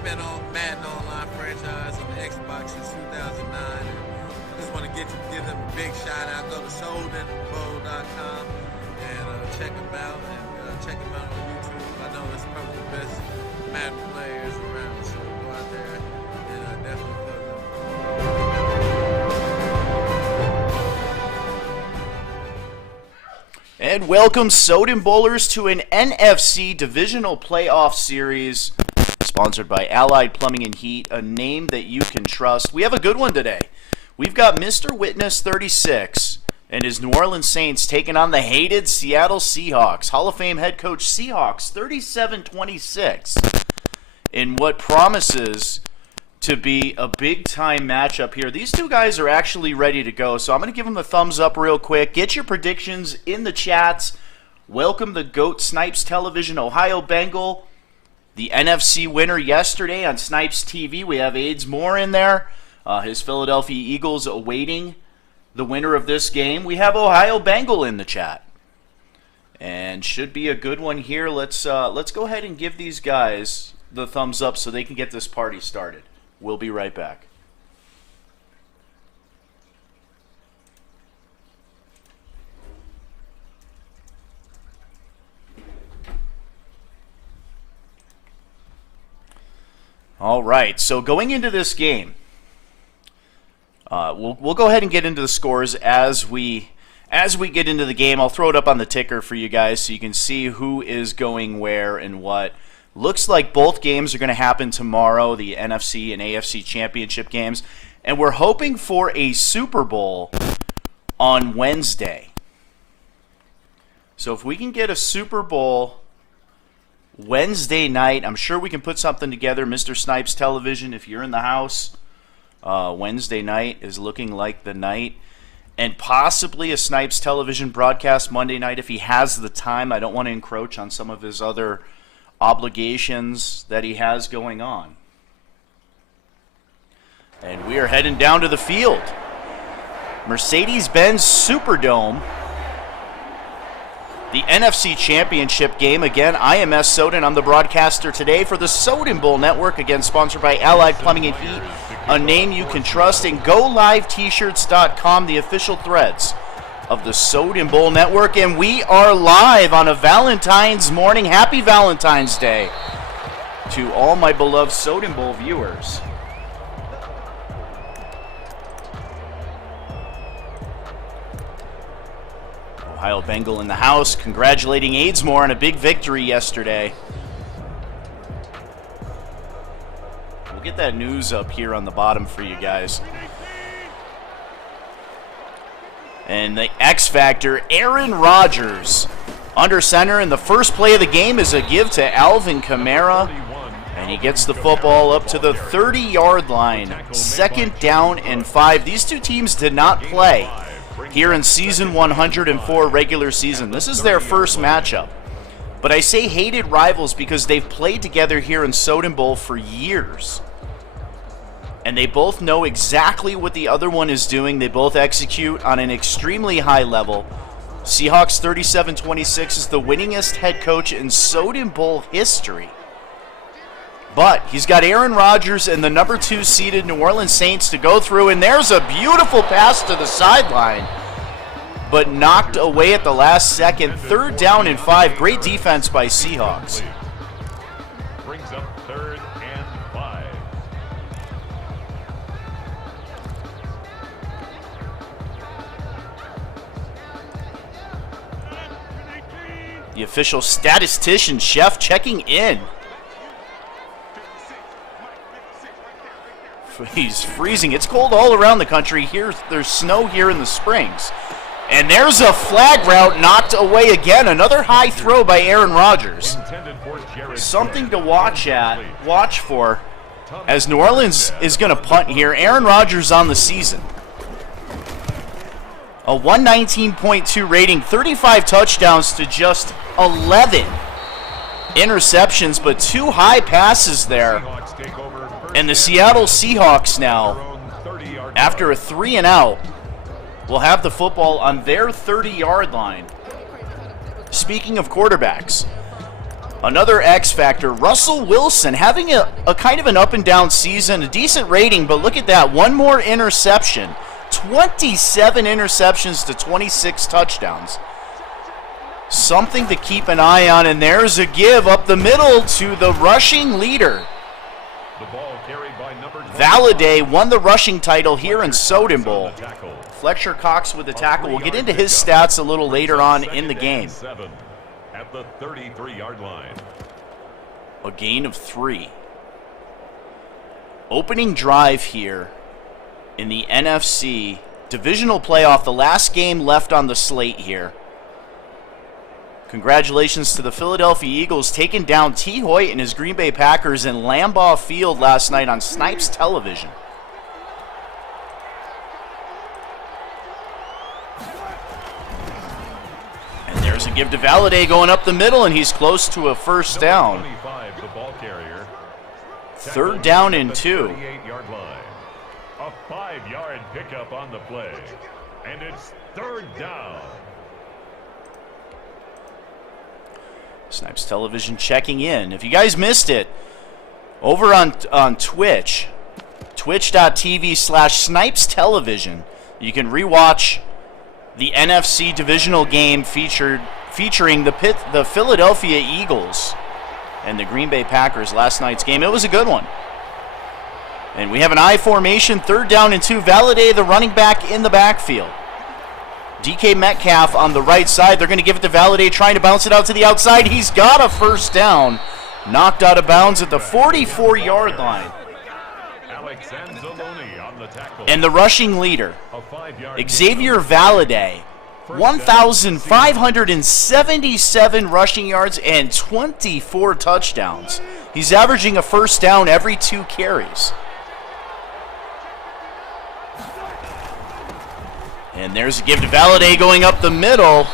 We've been on Madden Online franchise on the Xbox since 2009. I just want to give them a big shout out. Go to SodenBowl.com and check them out and check them out on YouTube. I know it's probably the best Madden players around, so go out there and definitely play them. And welcome Soden Bowlers to an NFC Divisional Playoff Series sponsored by Allied Plumbing and Heat, a name that you can trust. We have a good one today. We've got Mr. Witness 36 and his New Orleans Saints taking on the hated Seattle Seahawks. Hall of Fame head coach Seahawks 37-26 in what promises to be a big-time matchup here. These two guys are actually ready to go, so I'm going to give them a thumbs up real quick. Get your predictions in the chats. Welcome the GOAT Snipes Television Ohio Bengal, the NFC winner yesterday on Snipes TV. We have Aids Moore in there. His Philadelphia Eagles awaiting the winner of this game. We have Ohio Bengal in the chat. And should be a good one here. Let's go ahead and give these guys the thumbs up so they can get this party started. We'll be right back. All right, so going into this game, we'll go ahead and get into the scores as we get into the game. I'll throw it up on the ticker for you guys so you can see who is going where and what. Looks like both games are going to happen tomorrow, the NFC and AFC championship games, and we're hoping for a Super Bowl on Wednesday. So if we can get a Super Bowl Wednesday night, I'm sure we can put something together. Mr. Snipes Television, if you're in the house, Wednesday night is looking like the night. And possibly a Snipes Television broadcast Monday night if he has the time. I don't want to encroach on some of his other obligations that he has going on. And we are heading down to the field. Mercedes-Benz Superdome. The NFC Championship game. Again, IMS Soden. I'm the broadcaster today for the Soden Bowl Network. Again, sponsored by Allied Plumbing and Heat, a name you can trust. And GoLiveT-shirts.com, the official threads of the Soden Bowl Network. And we are live on a Valentine's morning. Happy Valentine's Day to all my beloved Soden Bowl viewers. Ohio Bengal in the house, congratulating Aidsmore on a big victory yesterday. We'll get that news up here on the bottom for you guys. And the X Factor, Aaron Rodgers, under center, and the first play of the game is a give to Alvin Kamara, and he gets the football up to the 30-yard line. 2nd down and 5. These two teams did not play here in season 104 regular season. This is their first matchup. But I say hated rivals because they've played together here in Soden Bowl for years. And they both know exactly what the other one is doing. They both execute on an extremely high level. Seahawks 37-26 is the winningest head coach in Soden Bowl history. But he's got Aaron Rodgers and the number 2 seeded New Orleans Saints to go through, and there's a beautiful pass to the sideline, but knocked away at the last second. 3rd down and 5. Great defense by Seahawks. Brings up 3rd and 5. The official statistician, Chef, checking in. He's freezing. It's cold all around the country. Here, there's snow here in the Springs. And there's a flag route knocked away again. Another high throw by Aaron Rodgers. Something to watch for as New Orleans is going to punt here. Aaron Rodgers on the season. A 119.2 rating, 35 touchdowns to just 11 interceptions, but 2 high passes there. And the Seattle Seahawks now, after a 3-and-out, will have the football on their 30-yard line. Speaking of quarterbacks, Another X factor, Russell Wilson, having a kind of an up and down season, a decent rating, but look at that, one more interception. 27 interceptions to 26 touchdowns. Something to keep an eye on, and there's a give up the middle to the rushing leader. The ball carried by number 25. Valladay won the rushing title here in Soden Bowl. Fletcher Cox with the tackle. We'll get into his stats a little later on in the game. At the 33-yard line. A gain of 3. Opening drive here in the NFC divisional playoff, the last game left on the slate here. Congratulations to the Philadelphia Eagles taking down T. Hoyt and his Green Bay Packers in Lambeau Field last night on Snipes Television. And there's a give to Valladay going up the middle, and he's close to a first down. 25, the ball carrier. 3rd down and 2. 38-yard line. A 5-yard pickup on the play. And it's 3rd down. Snipes Television checking in. If you guys missed it, over on Twitch, twitch.tv/Snipes Television, you can rewatch the NFC divisional game featuring the Philadelphia Eagles and the Green Bay Packers last night's game. It was a good one. And we have an I formation, 3rd down and 2. Valladay, the running back, in the backfield. DK Metcalf on the right side. They're going to give it to Valladay, trying to bounce it out to the outside. He's got a first down. Knocked out of bounds at the 44-yard line. And the rushing leader, Xavier Valladay, 1,577 rushing yards and 24 touchdowns. He's averaging a first down every 2 carries. And there's a give to Valladay going up the middle.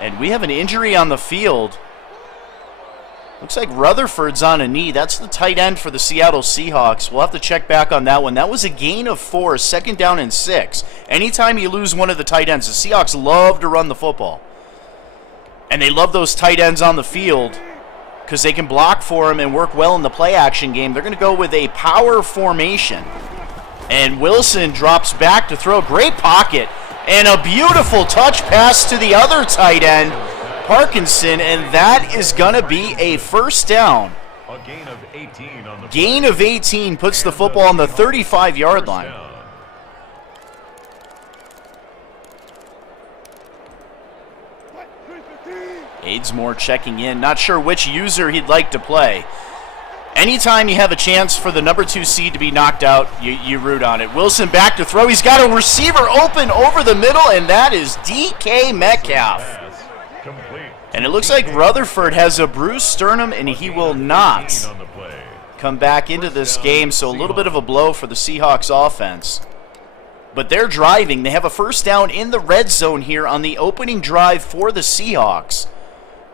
And we have an injury on the field. Looks like Rutherford's on a knee. That's the tight end for the Seattle Seahawks. We'll have to check back on that one. That was a gain of 4, 2nd down and 6. Anytime you lose one of the tight ends, the Seahawks love to run the football. And they love those tight ends on the field because they can block for them and work well in the play action game. They're going to go with a power formation. And Wilson drops back to throw. Great pocket. And a beautiful touch pass to the other tight end, Parkinson, and that is going to be a first down. A gain of 18 on the Gain of 18 puts the football on the 35-yard line. Aidsmore checking in. Not sure which user he'd like to play. Anytime you have a chance for the number 2 seed to be knocked out, you root on it. Wilson back to throw. He's got a receiver open over the middle, and that is DK Metcalf. And it looks like Rutherford has a bruised sternum, and he will not come back into this game, so a little bit of a blow for the Seahawks offense. But they're driving. They have a first down in the red zone here on the opening drive for the Seahawks.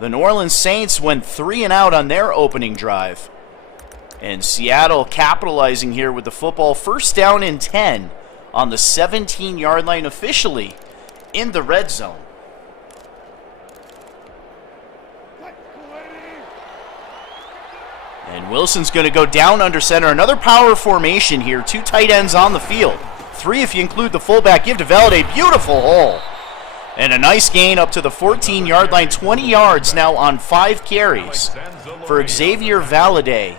The New Orleans Saints went 3 and out on their opening drive. And Seattle capitalizing here with the football. First down and 10 on the 17-yard line, officially in the red zone. And Wilson's going to go down under center. Another power formation here. 2 tight ends on the field. 3 if you include the fullback. Give to Valladay. Beautiful hole. And a nice gain up to the 14-yard line. 20 yards now on 5 carries for Xavier Valladay,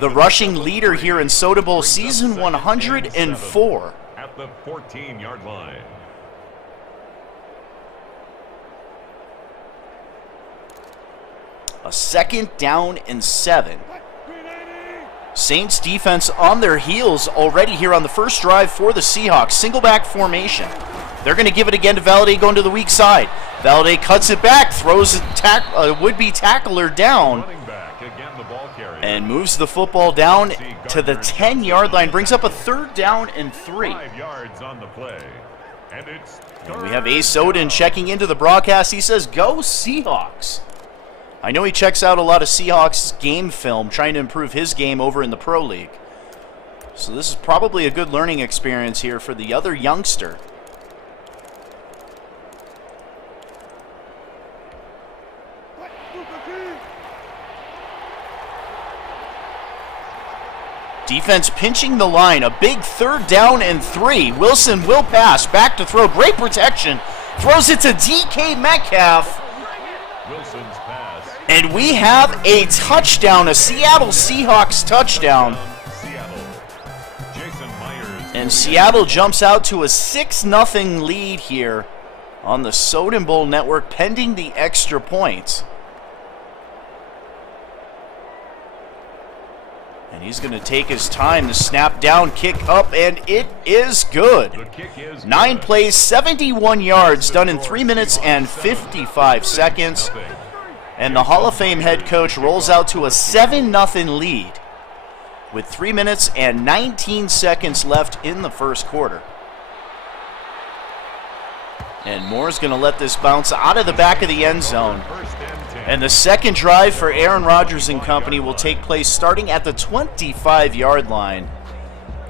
the rushing leader here in Soden Bowl, season 104. At the 14-yard line. A 2nd down and 7. Saints defense on their heels already here on the first drive for the Seahawks. Single back formation. They're going to give it again to Valladay going to the weak side. Valladay cuts it back, throws a would-be tackler down, and moves the football down to the 10-yard line. Brings up a 3rd down and 3. 5 yards on the play. And it's And we have Ace Soden checking into the broadcast. He says, "Go Seahawks." I know he checks out a lot of Seahawks game film, trying to improve his game over in the Pro League. So this is probably a good learning experience here for the other youngster. Defense pinching the line. A big 3rd down and 3. Wilson will pass. Back to throw. Great protection. Throws it to DK Metcalf. Wilson's pass. And we have a touchdown, a Seattle Seahawks touchdown. Seattle. Jason Myers. And Seattle jumps out to a 6-0 lead here on the Soden Bowl Network, pending the extra points. And he's going to take his time. The snap down, kick up, and it is good. The kick is 9 good. plays, 71 yards, done in 3 minutes and 55 seconds. And the Hall of Fame head coach rolls out to a 7-0 lead with 3 minutes and 19 seconds left in the first quarter. And Moore's going to let this bounce out of the back of the end zone. And the second drive for Aaron Rodgers and company will take place starting at the 25-yard line.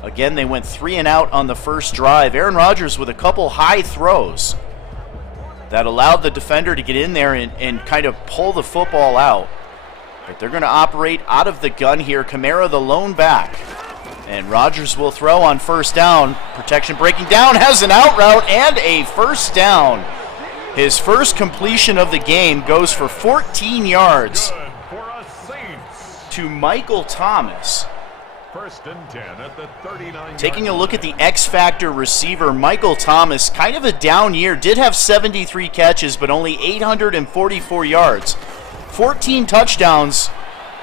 Again, they went 3 and out on the first drive. Aaron Rodgers with a couple high throws that allowed the defender to get in there and kind of pull the football out. But they're going to operate out of the gun here. Kamara the lone back. And Rodgers will throw on first down. Protection breaking down, has an out route and a first down. His first completion of the game goes for 14 yards Good for a Saints. to Michael Thomas. 1st and 10 at the 39. Taking a look at the X-Factor receiver, Michael Thomas, kind of a down year. Did have 73 catches, but only 844 yards. 14 touchdowns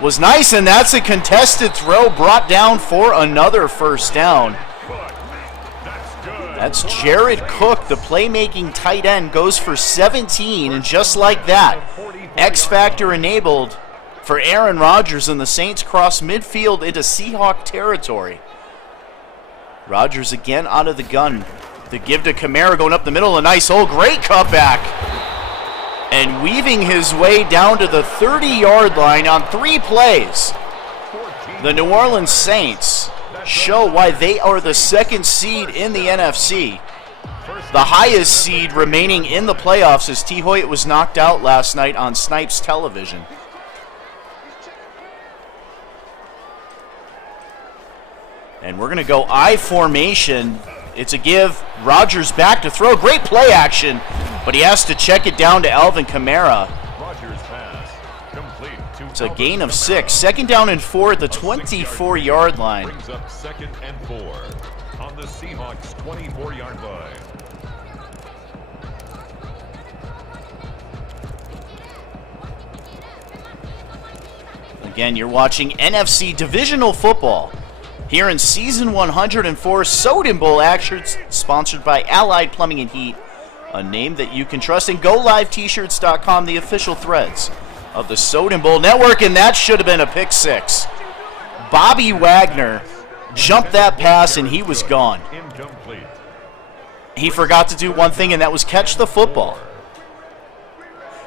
was nice, and that's a contested throw brought down for another first down. That's good. That's Jared Cook, the playmaking tight end, goes for 17, and just like that, X-Factor enabled for Aaron Rodgers, and the Saints cross midfield into Seahawk territory. Rodgers again out of the gun. The give to Kamara going up the middle, a nice hole, great cutback. And weaving his way down to the 30-yard line on 3 plays. The New Orleans Saints show why they are the 2nd seed in the NFC. The highest seed remaining in the playoffs as T. Hoyt was knocked out last night on Snipes television. And we're going to go I formation. It's a give. Rodgers back to throw. Great play action, but he has to check it down to Alvin Kamara. Rodgers pass. Complete to It's a gain of 6. 2nd down and 4 at the 24-yard line. Brings up 2nd and 4 on the Seahawks 24-yard line. Again, you're watching NFC divisional football here in Season 104, Soden Bowl action, sponsored by Allied Plumbing and Heat, a name that you can trust, and GoLiveT-shirts.com, the official threads of the Soden Bowl Network, and that should have been a pick 6. Bobby Wagner jumped that pass, and he was gone. Incomplete. He forgot to do one thing, and that was catch the football.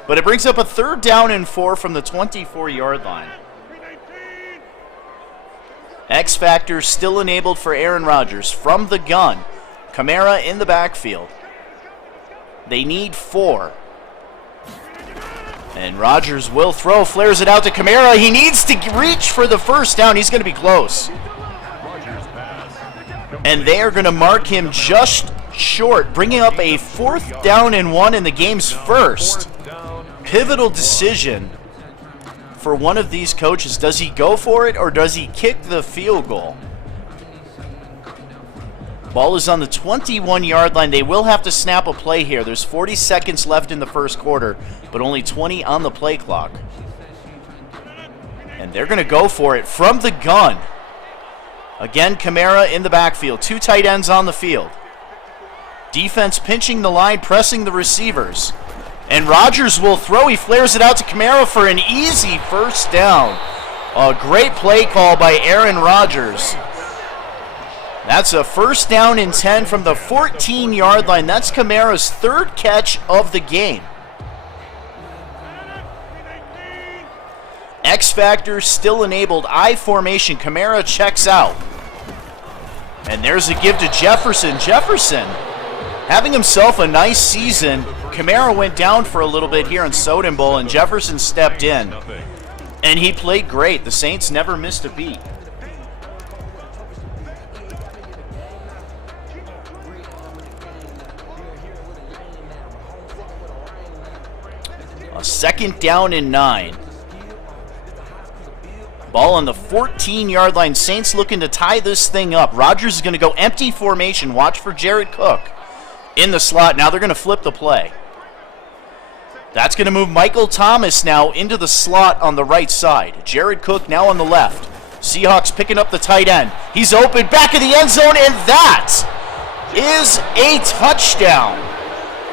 But it brings up a 3rd down and 4 from the 24-yard line. X-Factor still enabled for Aaron Rodgers from the gun. Kamara in the backfield. They need 4. And Rodgers will throw, flares it out to Kamara. He needs to reach for the first down. He's going to be close. Rodgers pass. And they are going to mark him just short, bringing up a 4th down and 1 in the game's first. Pivotal decision for one of these coaches. Does he go for it or does he kick the field goal? Ball is on the 21-yard line. They will have to snap a play here. There's 40 seconds left in the first quarter, but only 20 on the play clock. And they're going to go for it from the gun. Again, Kamara in the backfield. 2 tight ends on the field. Defense pinching the line, pressing the receivers. And Rodgers will throw. He flares it out to Kamara for an easy first down. A great play call by Aaron Rodgers. That's a 1st down and 10 from the 14-yard line. That's Kamara's 3rd catch of the game. X-Factor still enabled. I formation. Kamara checks out. And there's a give to Jefferson. Jefferson having himself a nice season. Kamara went down for a little bit here in Soden Bowl, and Jefferson stepped in. And he played great. The Saints never missed a beat. A 2nd down and 9. Ball on the 14-yard line. Saints looking to tie this thing up. Rodgers is going to go empty formation. Watch for Jared Cook in the slot. Now they're going to flip the play. That's going to move Michael Thomas now into the slot on the right side. Jared Cook now on the left. Seahawks picking up the tight end. He's open, back of the end zone, and that is a touchdown.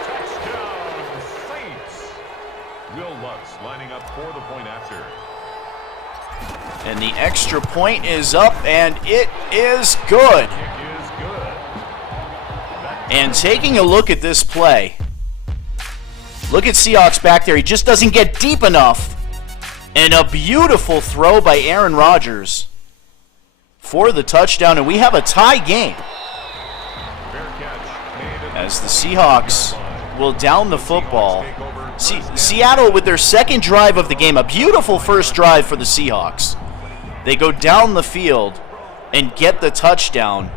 Touchdown, Saints. Will Lutz lining up for the point after. And the extra point is up, and it is good. Kick is good. And taking a look at this play, look at Seahawks back there. He just doesn't get deep enough. And a beautiful throw by Aaron Rodgers for the touchdown. And we have a tie game as the Seahawks will down the football. Seattle with their 2nd drive of the game. A beautiful first drive for the Seahawks. They go down the field and get the touchdown.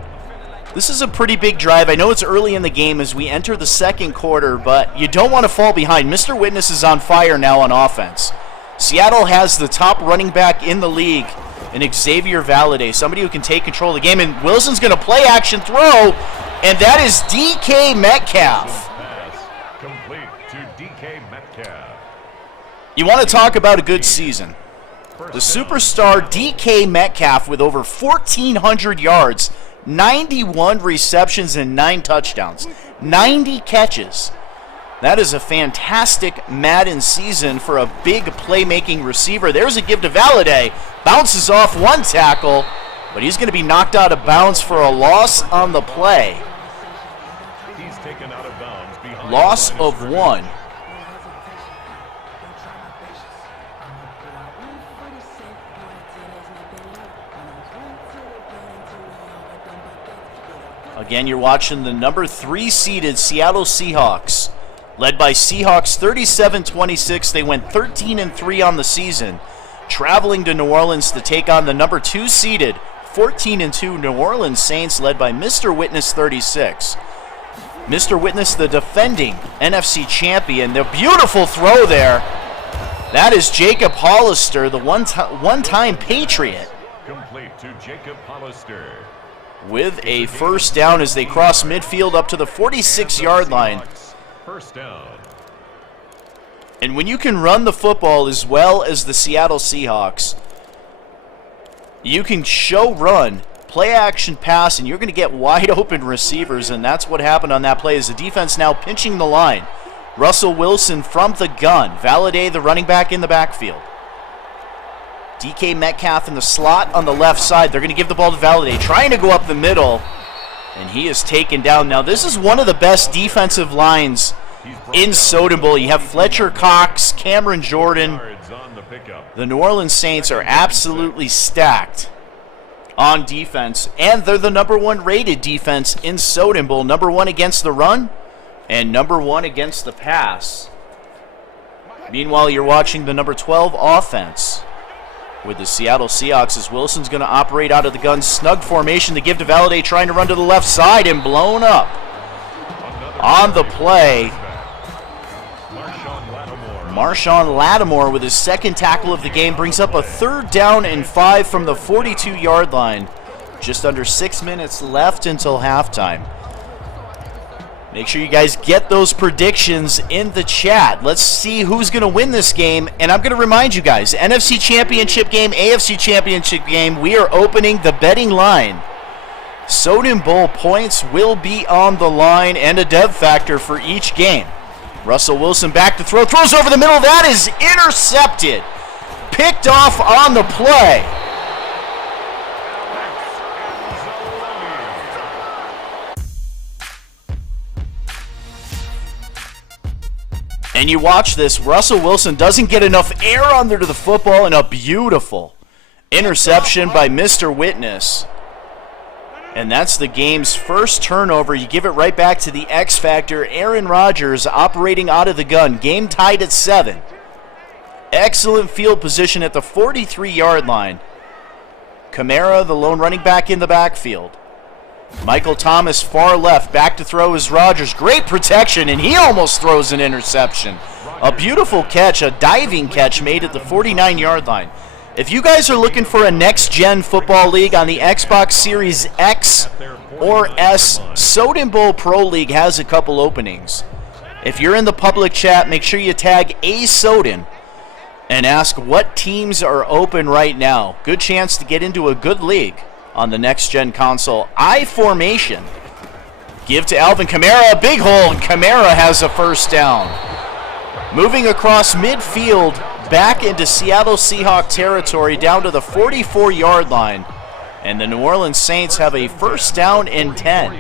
This is a pretty big drive. I know it's early in the game as we enter the 2nd quarter, but you don't want to fall behind. Mr. Witness is on fire now on offense. Seattle has the top running back in the league in Xavier Valade, somebody who can take control of the game. And Wilson's going to play action throw, and that is DK Metcalf. Pass complete to DK Metcalf. You want to talk about a good season. The superstar DK Metcalf with over 1,400 yards, 91 receptions, and 9 touchdowns. 90 catches. That is a fantastic Madden season for a big playmaking receiver. There's a give to Valade. Bounces off one tackle, but he's going to be knocked out of bounds for a loss on the play. He's taken out of bounds behind Loss of 1. Again, you're watching the number 3 seeded Seattle Seahawks, led by Seahawks 37-26. They went 13-3 on the season, traveling to New Orleans to take on the number 2 seeded 14-2 New Orleans Saints, led by Mr. Witness 36. Mr. Witness, the defending NFC champion. The beautiful throw there. That is Jacob Hollister, the one-time Patriot, complete to Jacob Hollister. with a first down as they cross midfield up to the 46-yard line. First down. And when you can run the football as well as the Seattle Seahawks, you can show run, play action pass, and you're going to get wide open receivers, and that's what happened on that play as the defense now pinching the line. Russell Wilson from the gun. Valade, the running back, in the backfield. DK Metcalf in the slot on the left side. They're going to give the ball to Valade, trying to go up the middle, and he is taken down. Now, this is one of the best defensive lines in Soden Bowl. You have Fletcher Cox, Cameron Jordan. The New Orleans Saints are absolutely stacked on defense, and they're the number 1 rated defense in Soden Bowl. Number 1 against the run and number 1 against the pass. Meanwhile, you're watching the number 12 offense with the Seattle Seahawks as Wilson's going to operate out of the gun. Snug formation to give to Valade, trying to run to the left side and blown up. On the play, Marshawn Lattimore with his 2nd tackle of the game brings up a 3rd down and 5 from the 42-yard line. Just under 6 minutes left until halftime. Make sure you guys get those predictions in the chat. Let's see who's going to win this game. And I'm going to remind you guys, NFC Championship game, AFC Championship game, we are opening the betting line. Soden Bowl points will be on the line and a dev factor for each game. Russell Wilson back to throw. Throws over the middle. That is intercepted. Picked off on the play. And you watch this, Russell Wilson doesn't get enough air under the football, and a beautiful interception by Mr. Witness. And that's the game's first turnover. You give it right back to the X Factor, Aaron Rodgers, operating out of the gun. Game tied at 7. Excellent field position at the 43-yard line. Kamara, the lone running back in the backfield. Michael Thomas far left, back to throw is Rogers. Great protection, and he almost throws an interception. A beautiful catch, a diving catch made at the 49-yard line. If you guys are looking for a next-gen football league on the Xbox Series X or S, Soden Bowl Pro League has a couple openings. If you're in the public chat, make sure you tag A Soden and ask what teams are open right now. Good chance to get into a good league on the next-gen console. I formation. Give to Alvin Kamara, a big hole, and Kamara has a first down. Moving across midfield, back into Seattle Seahawks territory, down to the 44-yard line. And the New Orleans Saints have a first down and 10.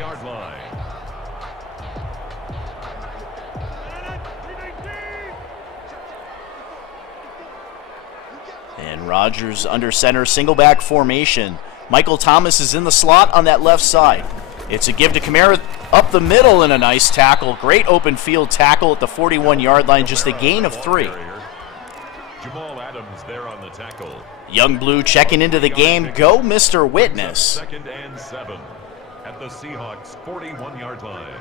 And Rodgers under center, single back formation. Michael Thomas is in the slot on that left side. It's a give to Kamara up the middle and a nice tackle. Great open field tackle at the 41-yard line, just a gain of 3. Jamal Adams there on the tackle. Young Blue checking into the game. Go, Mr. Witness. 2nd and 7 at the Seahawks 41-yard line.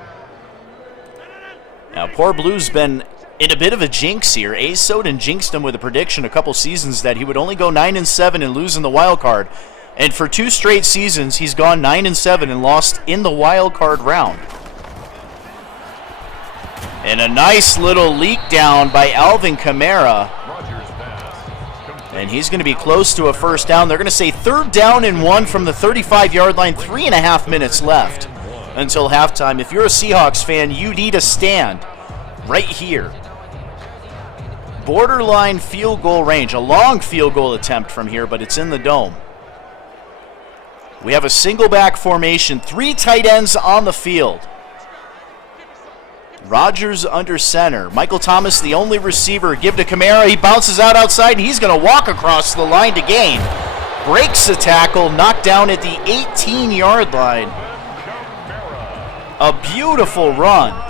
Now, poor Blue's been in a bit of a jinx here. A Soden jinxed him with a prediction a couple seasons that he would only go 9-7 and lose in the wild card. And for 2 straight seasons, he's gone 9-7 and lost in the wild card round. And a nice little leak down by Alvin Kamara. And he's going to be close to a first down. They're going to say 3rd down and 1 from the 35-yard line. 3.5 minutes left until halftime. If you're a Seahawks fan, you need a stand right here. Borderline field goal range. A long field goal attempt from here, but it's in the dome. We have a single back formation. 3 tight ends on the field. Rodgers under center. Michael Thomas, the only receiver. Give to Kamara. He bounces out outside, and he's going to walk across the line to gain. Breaks the tackle, knocked down at the 18-yard line. A beautiful run.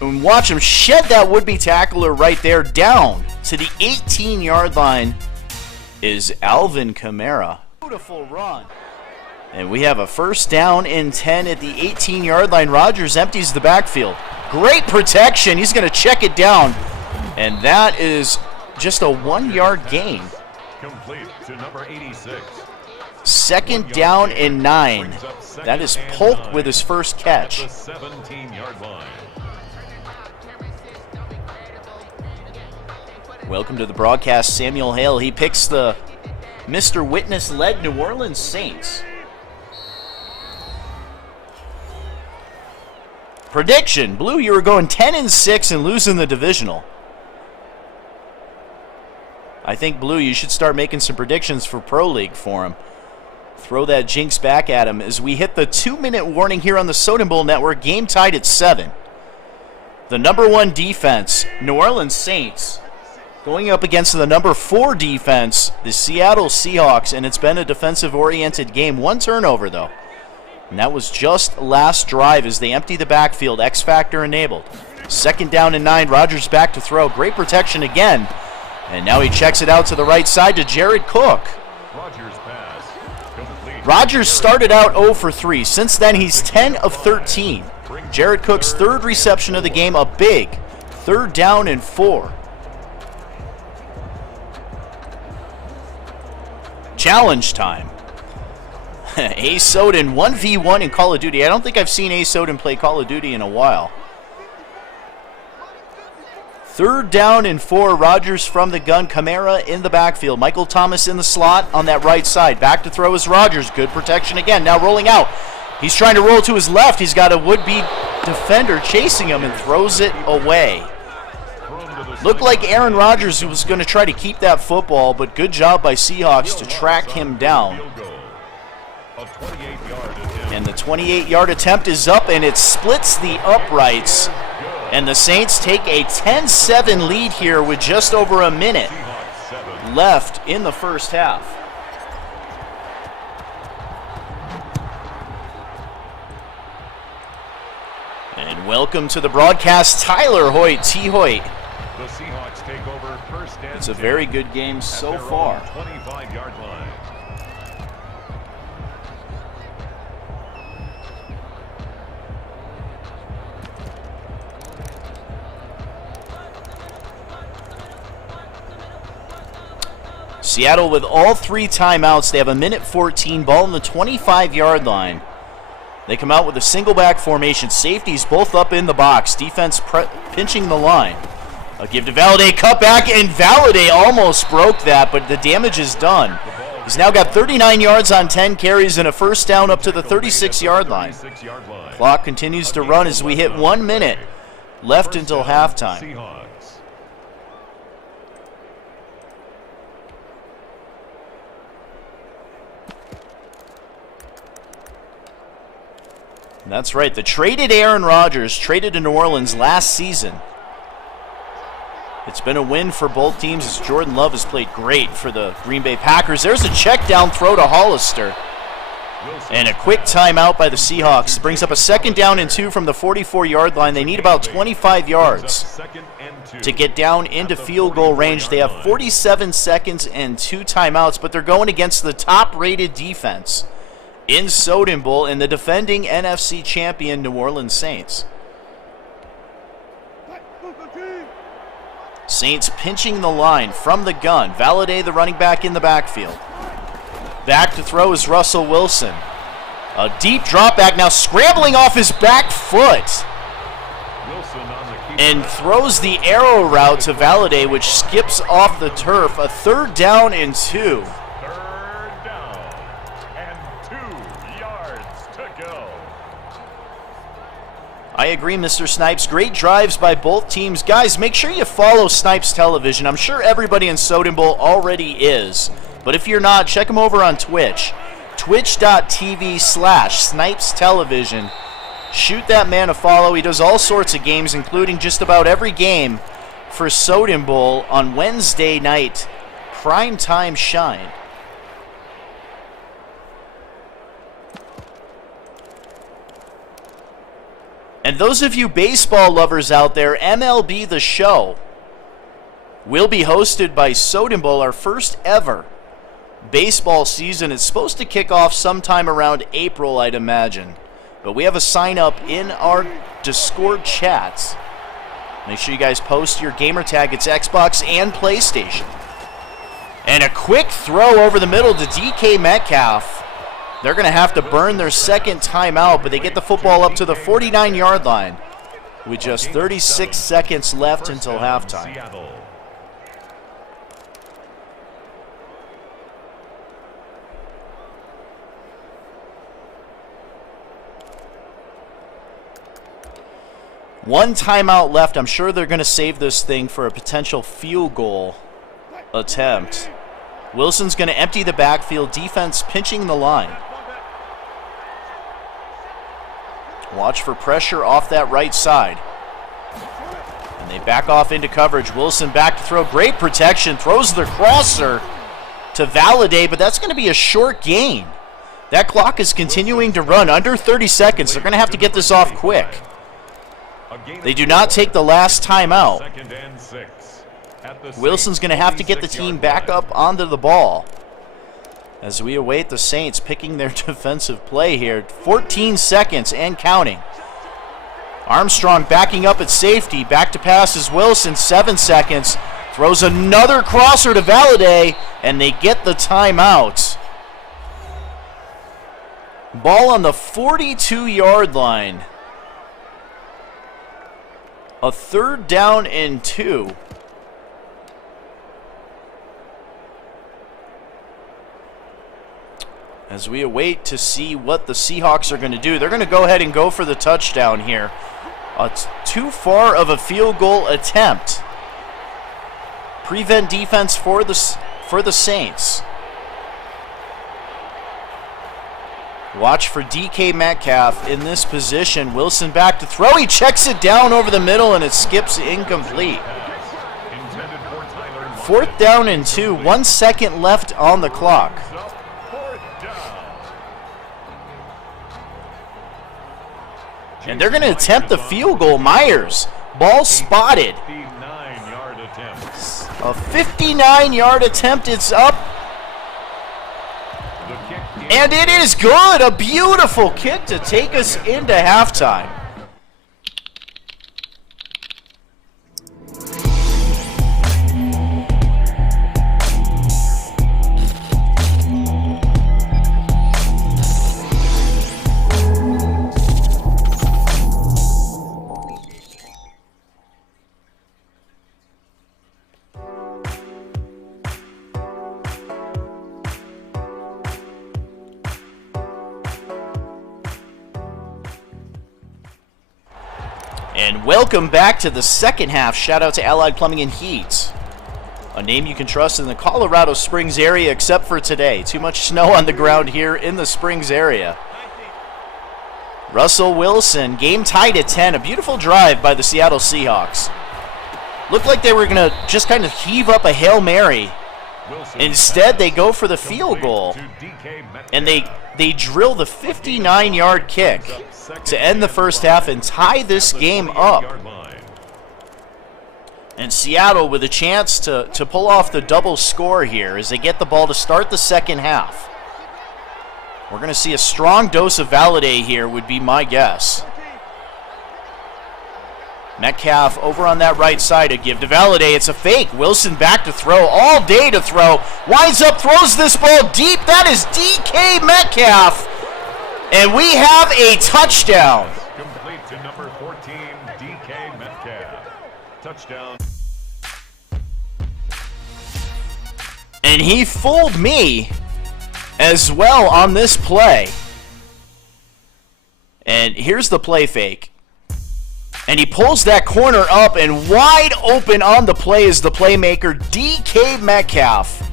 And watch him shed that would-be tackler right there. Down to the 18-yard line is Alvin Kamara. Beautiful run. And we have a first down and 10 at the 18-yard line. Rodgers empties the backfield. Great protection. He's going to check it down. And that is just a 1-yard gain. Complete to number 86. 2nd down and 9. That is Polk with his first catch. At the 17-yard line. Welcome to the broadcast, Samuel Hale. He picks the Mr. Witness-led New Orleans Saints. Prediction. Blue, you were going 10-6 and losing the divisional. I think, Blue, you should start making some predictions for Pro League for him. Throw that jinx back at him as we hit the 2-minute warning here on the Soden Bowl Network. Game tied at 7. The number 1 defense, New Orleans Saints, going up against the number 4 defense, the Seattle Seahawks, and it's been a defensive-oriented game. 1 turnover, though. And that was just last drive as they empty the backfield. X-Factor enabled. 2nd down and 9. Rodgers back to throw. Great protection again. And now he checks it out to the right side to Jared Cook. Rodgers started out 0 for 3. Since then, he's 10 of 13. Jared Cook's 3rd reception of the game, a big 3rd down and 4. Challenge time. A Soden 1v1 in Call of Duty. I don't think I've seen A Soden play Call of Duty in a while. 3rd down and 4. Rodgers from the gun. Kamara in the backfield. Michael Thomas in the slot on that right side. Back to throw is Rodgers. Good protection again. Now rolling out. He's trying to roll to his left. He's got a would-be defender chasing him and throws it away. Looked like Aaron Rodgers was going to try to keep that football, but good job by Seahawks to track him down. And the 28-yard attempt is up, and it splits the uprights. And the Saints take a 10-7 lead here with just over a minute left in the first half. And welcome to the broadcast, Tyler Hoyt, T. Hoyt. The Seahawks take over 1st and It's a very good game so far. 25-yard line. Seattle with all 3 timeouts. They have 1:14, ball on the 25-yard line. They come out with a single back formation. Safeties both up in the box. Defense pinching the line. A give to Valladay, cut back, and Valladay almost broke that, but the damage is done. He's now got 39 yards on 10 carries and a first down up to the 36-yard line. Clock continues to run as we hit 1 minute left until halftime. That's right. The traded Aaron Rodgers, traded to New Orleans last season. It's been a win for both teams as Jordan Love has played great for the Green Bay Packers. There's a check down throw to Hollister. And a quick timeout by the Seahawks. Brings up a 2nd down and 2 from the 44-yard line. They need about 25 yards to get down into field goal range. They have 47 seconds and 2 timeouts, but they're going against the top-rated defense in Soden Bowl and the defending NFC champion New Orleans Saints. Saints pinching the line from the gun. Valladay, the running back, in the backfield. Back to throw is Russell Wilson. A deep drop back, now scrambling off his back foot. And throws the arrow route to Valladay, which skips off the turf. A 3rd down and 2. I agree, Mr. Snipes. Great drives by both teams. Guys, make sure you follow Snipes Television. I'm sure everybody in Soden Bowl already is. But if you're not, check him over on Twitch. Twitch.tv/Snipes Television. Shoot that man a follow. He does all sorts of games, including just about every game for Soden Bowl on Wednesday night. Primetime shine. And those of you baseball lovers out there, MLB The Show will be hosted by Soden Bowl, our first ever baseball season. It's supposed to kick off sometime around April, I'd imagine. But we have a sign up in our Discord chats. Make sure you guys post your gamer tag. It's Xbox and PlayStation. And a quick throw over the middle to DK Metcalf. They're going to have to burn their 2nd timeout, but they get the football up to the 49-yard line with just 36 seconds left until halftime. One timeout left. I'm sure they're going to save this thing for a potential field goal attempt. Wilson's going to empty the backfield. Defense pinching the line. Watch for pressure off that right side. And they back off into coverage. Wilson back to throw. Great protection. Throws the crosser to Valladay, but that's going to be a short gain. That clock is continuing to run. Under 30 seconds. They're going to have to get this off quick. They do not take the last timeout. Wilson's going to have to get the team back up onto the ball as we await the Saints picking their defensive play here. 14 seconds and counting. Armstrong backing up at safety. Back to pass is Wilson. 7 seconds. Throws another crosser to Valladay, and they get the timeout. Ball on the 42-yard line. A 3rd down and 2. As we await to see what the Seahawks are going to do. They're going to go ahead and go for the touchdown here. It's too far of a field goal attempt. Prevent defense for the Saints. Watch for DK Metcalf in this position. Wilson back to throw. He checks it down over the middle, and it skips incomplete. 4th down and 2. 1 second left on the clock. And they're going to attempt the field goal. Myers, ball spotted. A 59-yard attempt. It's up. And it is good. A beautiful kick to take us into halftime. And welcome back to the second half. Shout out to Allied Plumbing and Heat, a name you can trust in the Colorado Springs area, except for today. Too much snow on the ground here in the Springs area. Russell Wilson, game tied at 10. A beautiful drive by the Seattle Seahawks. Looked like they were going to just kind of heave up a Hail Mary. Instead, they go for the field goal. And they drill the 59-yard kick to end the first half and tie this game up. And Seattle with a chance to pull off the double score here as they get the ball to start the second half. We're going to see a strong dose of Valladay here would be my guess. Metcalf over on that right side, a give to Valladay. It's a fake. Wilson back to throw, all day to throw. Winds up, throws this ball deep. That is DK Metcalf. And we have a touchdown. Complete to number 14, DK Metcalf. Touchdown. And he fooled me as well on this play. And here's the play fake. And he pulls that corner up, and wide open on the play is the playmaker, DK Metcalf.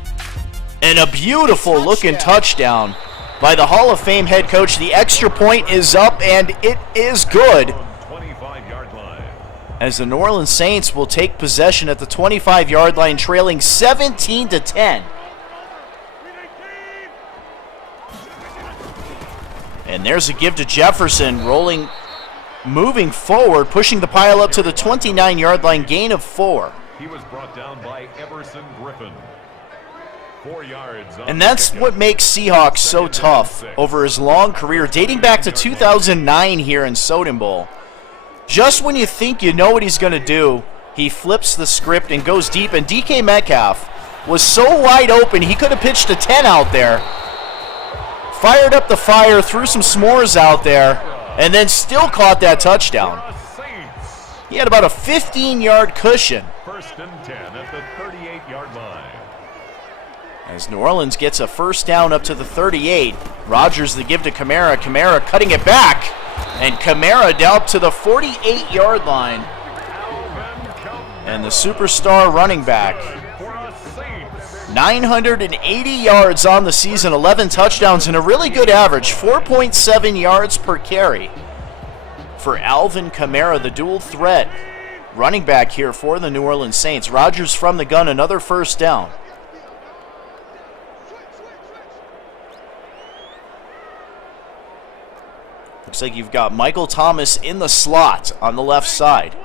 And a beautiful looking touchdown by the Hall of Fame head coach. The extra point is up, and it is good. 25-yard line. As the New Orleans Saints will take possession at the 25-yard line, trailing 17-10. And there's a give to Jefferson, moving forward, pushing the pile up to the 29-yard line, gain of 4. He was brought down by Everson Griffin. 4 yards. And that's what makes Seahawks so tough over his long career, dating back to 2009 here in Soden Bowl. Just when you think you know what he's going to do, he flips the script and goes deep. And DK Metcalf was so wide open, he could have pitched a 10 out there. Fired up the fire, threw some s'mores out there, and then still caught that touchdown. He had about a 15-yard cushion. First and 10 at the 38-yard line. As New Orleans gets a first down up to the 38. Rodgers the give to Kamara. Kamara cutting it back. And Kamara down to the 48-yard line. And the superstar running back. 980 yards on the season, 11 touchdowns, and a really good average, 4.7 yards per carry for Alvin Kamara, the dual threat running back here for the New Orleans Saints. Rodgers from the gun, another first down. Looks like you've got Michael Thomas in the slot on the left side.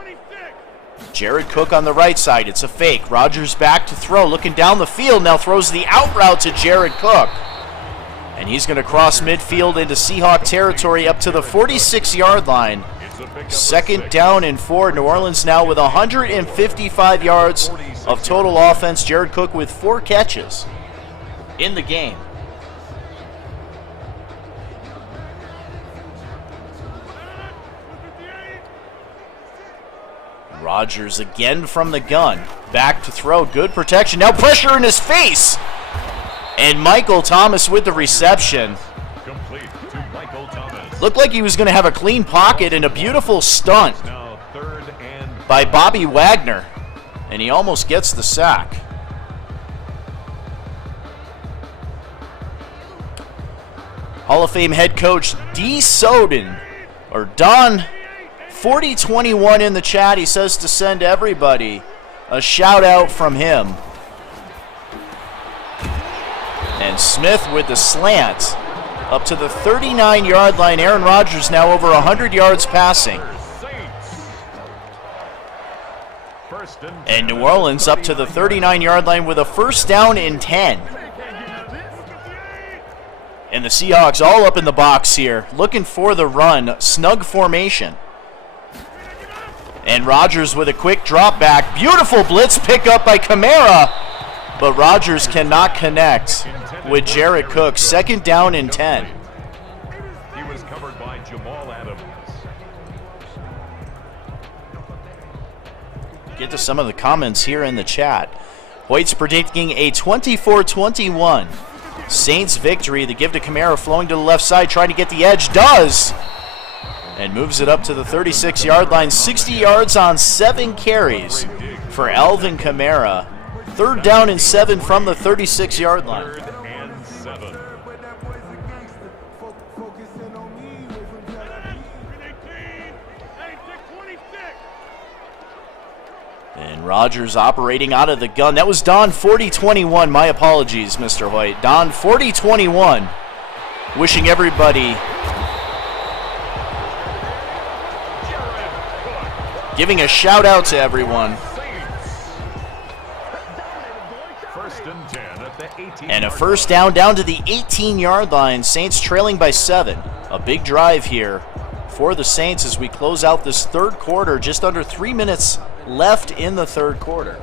Jared Cook on the right side. It's a fake. Rodgers back to throw, looking down the field. Now throws the out route to Jared Cook. And he's going to cross midfield into Seahawk territory up to the 46-yard line. Second down and 4. New Orleans now with 155 yards of total offense. Jared Cook with 4 catches in the game. Rodgers again from the gun. Back to throw. Good protection. Now pressure in his face. And Michael Thomas with the reception. Complete to Michael Thomas. Looked like he was going to have a clean pocket and a beautiful stunt Now third and by Bobby Wagner. And he almost gets the sack. Hall of Fame head coach Don 4021 in the chat. He says to send everybody a shout out from him. And Smith with the slant up to the 39-yard line. Aaron Rodgers now over 100 yards passing. And New Orleans up to the 39-yard line with a first down and 10. And the Seahawks all up in the box here, looking for the run, snug formation. And Rodgers with a quick drop back. Beautiful blitz pickup by Kamara, but Rodgers cannot connect with Jared Cook. Second down and 10. He was covered by Jamal Adams. Get to some of the comments here in the chat. Hoyt's predicting a 24-21 Saints victory. The give to Kamara flowing to the left side, trying to get the edge. Does! And moves it up to the 36-yard line. 60 yards on 7 carries for Alvin Kamara. Third down and 7 from the 36-yard line. Third and 7. And Rodgers operating out of the gun. That was Don 40-21. My apologies, Mr. Hoyt. Don 40-21. Wishing everybody, giving a shout out to everyone. First and 10 at the 18. And a first down to the 18-yard line. Saints trailing by 7. A big drive here for the Saints as we close out this third quarter. Just under 3 minutes left in the third quarter.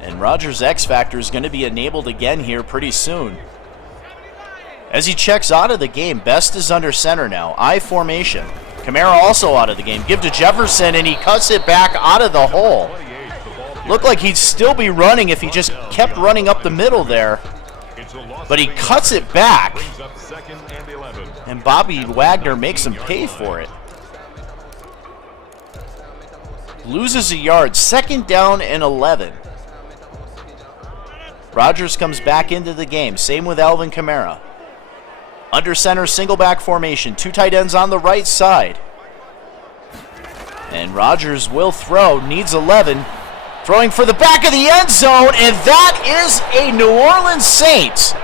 And Rodgers' X Factor is going to be enabled again here pretty soon. As he checks out of the game, Best is under center now. I formation. Kamara also out of the game. Give to Jefferson, and he cuts it back out of the hole. Looked like he'd still be running if he just kept running up the middle there. But he cuts it back. And Bobby Wagner makes him pay for it. Loses a yard. Second down and 11. Rodgers comes back into the game. Same with Alvin Kamara. Under center, single back formation. 2 tight ends on the right side. And Rodgers will throw. Needs 11. Throwing for the back of the end zone. And that is a New Orleans Saint.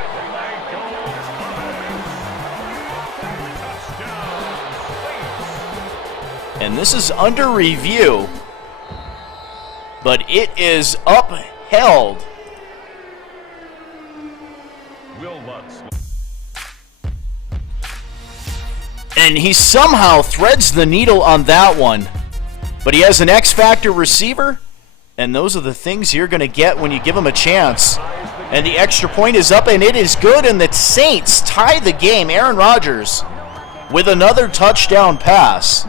And this is under review. But it is upheld. And he somehow threads the needle on that one. But he has an X-Factor receiver, and those are the things you're going to get when you give him a chance. And the extra point is up, and it is good, and the Saints tie the game. Aaron Rodgers with another touchdown pass.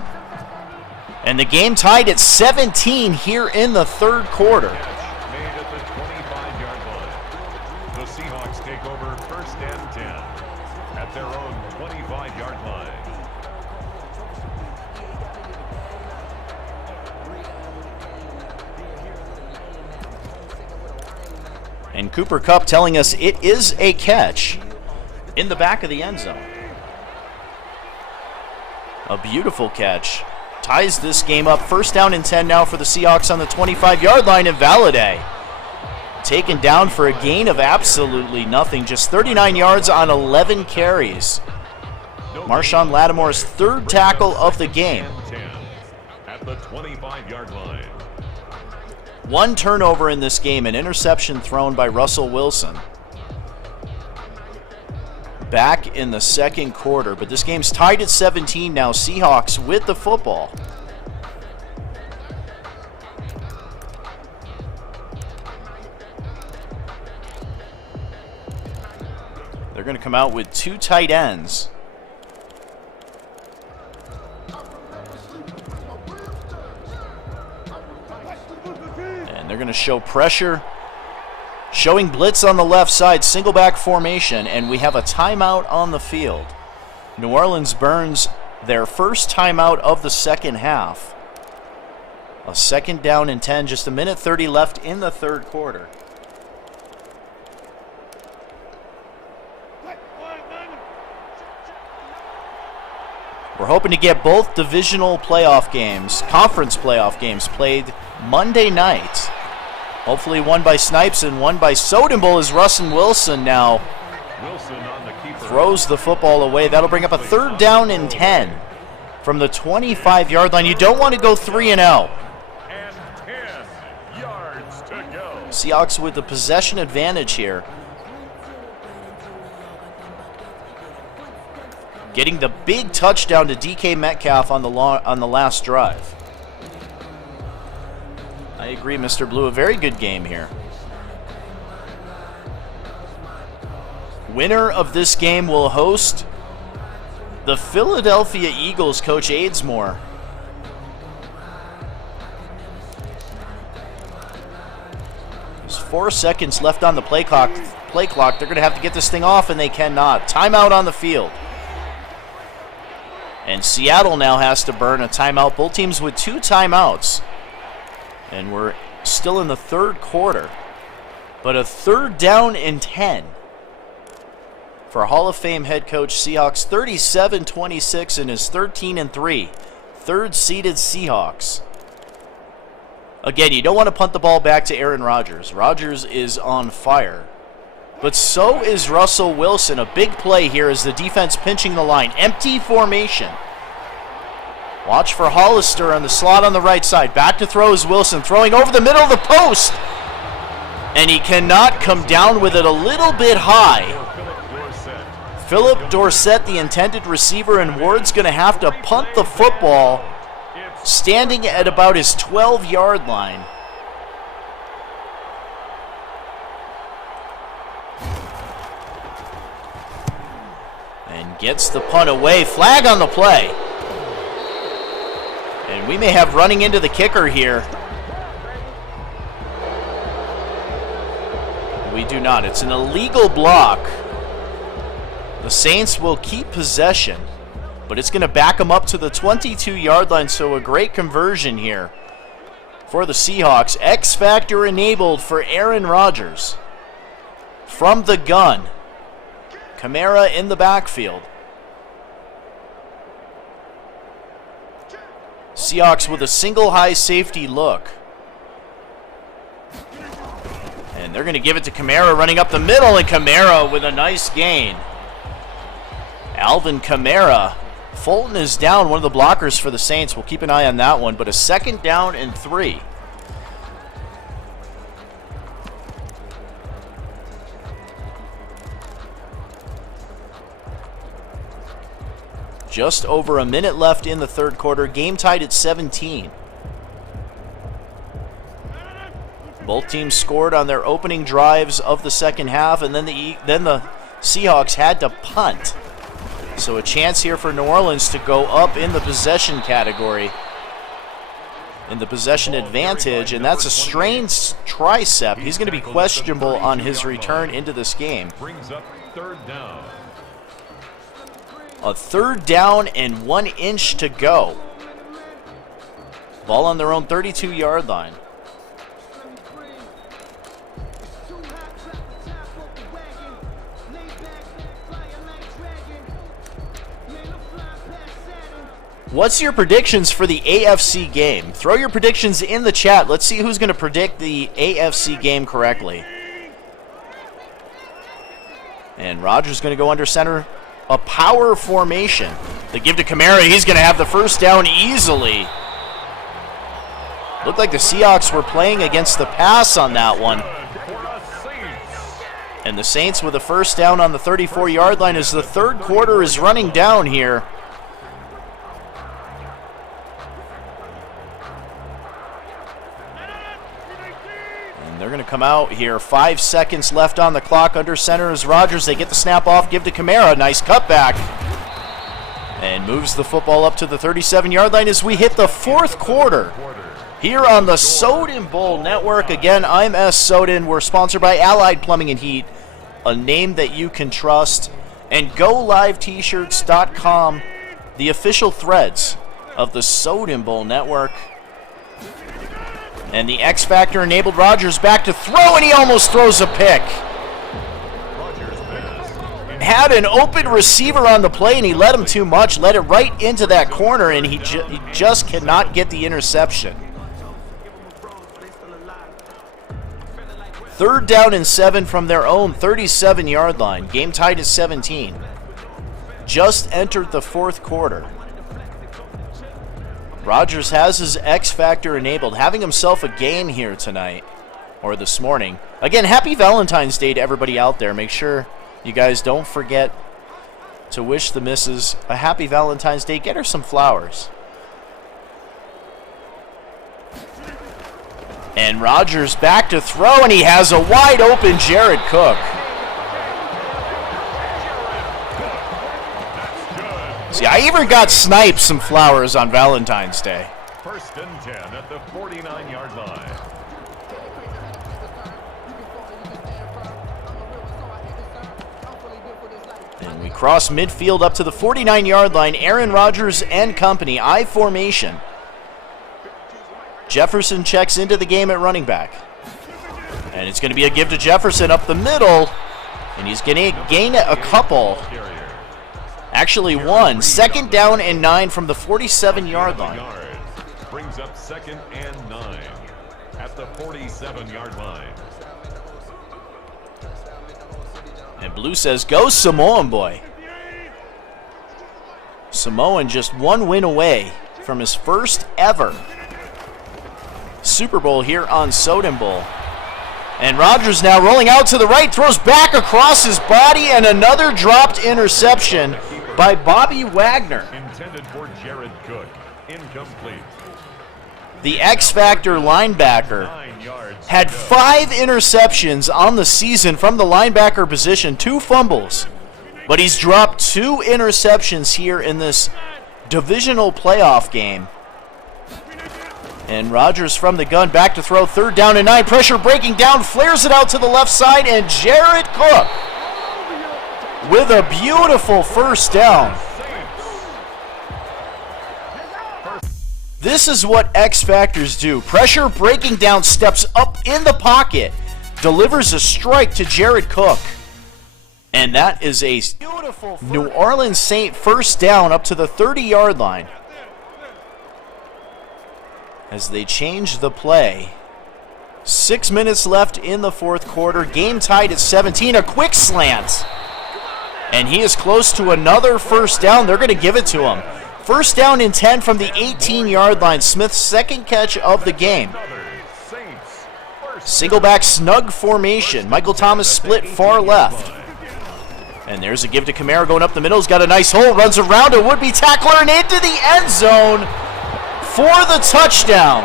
And the game tied at 17 here in the third quarter. Made at the 25-yard line. The Seahawks take over first and 10 at their own 25-yard line. And Cooper Kupp telling us it is a catch in the back of the end zone. A beautiful catch. Ties this game up. First down and 10 now for the Seahawks on the 25-yard line. And Valladay taken down for a gain of absolutely nothing. Just 39 yards on 11 carries. Marshawn Lattimore's third tackle of the game. At the 25-yard line. One turnover in this game, an interception thrown by Russell Wilson. Back in the second quarter, but this game's tied at 17 now. Seahawks with the football. They're going to come out with 2 tight ends. And they're going to show pressure. Showing blitz on the left side, single back formation, and we have a timeout on the field. New Orleans burns their first timeout of the second half. A second down and 10, just a minute 30 left in the third quarter. We're hoping to get both divisional playoff games, conference playoff games played Monday night. Hopefully one by Snipes and one by Soden Bowl as Russell Wilson now throws the football away. That'll bring up a 3rd down and 10 from the 25-yard line. You don't want to go 3-0. And 10 yards to go. Seahawks with the possession advantage here. Getting the big touchdown to DK Metcalf on the last drive. I agree, Mr. Blue. A very good game here. Winner of this game will host the Philadelphia Eagles, Coach Aidsmore. There's 4 seconds left on the play clock. They're going to have to get this thing off, and they cannot. Timeout on the field. And Seattle now has to burn a timeout. Both teams with 2 timeouts. And we're still in the 3rd quarter. But a 3rd down and 10 for Hall of Fame head coach Seahawks. 37-26 and is 13-3. 3rd-seeded Seahawks. Again, you don't want to punt the ball back to Aaron Rodgers. Rodgers is on fire. But so is Russell Wilson. A big play here as the defense pinching the line. Empty formation. Watch for Hollister on the slot on the right side. Back to throw is Wilson, throwing over the middle of the post. And he cannot come down with it, a little bit high. Philip Dorsett, the intended receiver, and Ward's going to have to punt the football, standing at about his 12-yard line. And gets the punt away. Flag on the play. And we may have running into the kicker here. We do not. It's an illegal block. The Saints will keep possession, but it's going to back them up to the 22-yard line, so a great conversion here for the Seahawks. X Factor enabled for Aaron Rodgers. From the gun, Kamara in the backfield. Seahawks with a single high safety look. And they're going to give it to Kamara running up the middle, and Kamara with a nice gain. Alvin Kamara. Fulton is down, one of the blockers for the Saints. We'll keep an eye on that one, but a 2nd down and 3. Just over a minute left in the 3rd quarter. Game tied at 17. Both teams scored on their opening drives of the 2nd half, and then the Seahawks had to punt. So a chance here for New Orleans to go up in the possession category, in the possession advantage, and that's a strained tricep. He's going to be questionable on his return into this game. Brings up 3rd down. A 3rd down and 1 inch to go. Ball on their own 32-yard line. What's your predictions for the AFC game? Throw your predictions in the chat. Let's see who's going to predict the AFC game correctly. And Rodgers going to go under center. A power formation. They give to Kamara. He's going to have the 1st down easily. Looked like the Seahawks were playing against the pass on that one. And the Saints with a 1st down on the 34-yard line as the 3rd quarter is running down here. They're going to come out here. 5 seconds left on the clock. Under center is Rodgers. They get the snap off. Give to Kamara. Nice cutback. And moves the football up to the 37-yard line as we hit the 4th quarter here on the Soden Bowl Network. Again, I'm S. Soden. We're sponsored by Allied Plumbing and Heat, a name that you can trust. And GoLiveT-shirts.com, the official threads of the Soden Bowl Network. And the X Factor enabled Rodgers back to throw, and he almost throws a pick. Had an open receiver on the play, and he let him too much. Let it right into that corner, and he just cannot get the interception. 3rd down and 7 from their own 37-yard line. Game tied at 17. Just entered the 4th quarter. Rodgers has his X Factor enabled, having himself a game here tonight, or this morning. Again, happy Valentine's Day to everybody out there. Make sure you guys don't forget to wish the missus a happy Valentine's Day. Get her some flowers. And Rodgers back to throw, and he has a wide open Jared Cook. See, I even got Snipes some flowers on Valentine's Day. 1st and 10 at the 49-yard line. And we cross midfield up to the 49-yard line. Aaron Rodgers and company, I formation. Jefferson checks into the game at running back. And it's going to be a give to Jefferson up the middle. And he's going to gain a couple. Actually one. 2nd down and 9 from the 47-yard line. Brings up 2nd and 9 at the 47-yard line. And Blue says, go Samoan boy. Samoan just one win away from his first ever Super Bowl here on Soden Bowl. And Rodgers now rolling out to the right, throws back across his body, and another dropped interception by Bobby Wagner. Intended for Jared Cook. Incomplete. The X Factor linebacker had 5 interceptions on the season from the linebacker position, 2 fumbles. But he's dropped 2 interceptions here in this divisional playoff game. And Rodgers from the gun, back to throw, 3rd down and 9. Pressure breaking down, flares it out to the left side, and Jared Cook with a beautiful 1st down. This is what X Factors do. Pressure breaking down, steps up in the pocket, delivers a strike to Jared Cook. And that is a beautiful New Orleans Saint 1st down up to the 30-yard line. As they change the play. 6 minutes left in the 4th quarter. Game tied at 17. A quick slant. And he is close to another 1st down. They're going to give it to him. 1st down and 10 from the 18-yard line. Smith's 2nd catch of the game. Single back snug formation. Michael Thomas split far left. And there's a give to Kamara going up the middle. He's got a nice hole. Runs around a would-be tackler and into the end zone for the touchdown.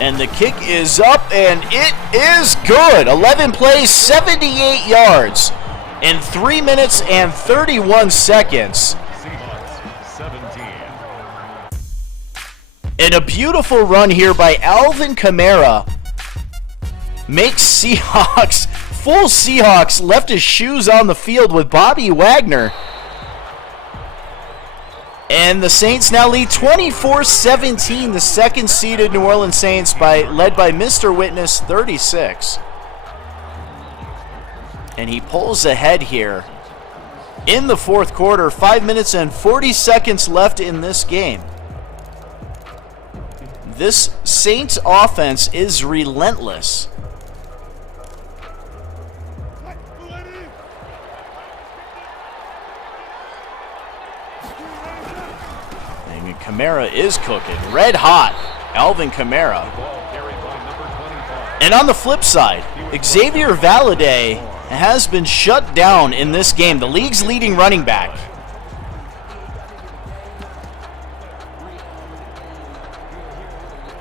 And the kick is up, and it is good. 11 plays, 78 yards in 3 minutes and 31 seconds. Seahawks 17. And a beautiful run here by Alvin Kamara makes Seahawks, full Seahawks, left his shoes on the field with Bobby Wagner. And the Saints now lead 24-17, the 2nd-seeded New Orleans Saints, led by Mr. Witness, 36. And he pulls ahead here in the 4th quarter. 5 minutes and 40 seconds left in this game. This Saints offense is relentless. Kamara is cooking. Red hot. Alvin Kamara. And on the flip side, Xavier Valladay has been shut down in this game. The league's leading running back.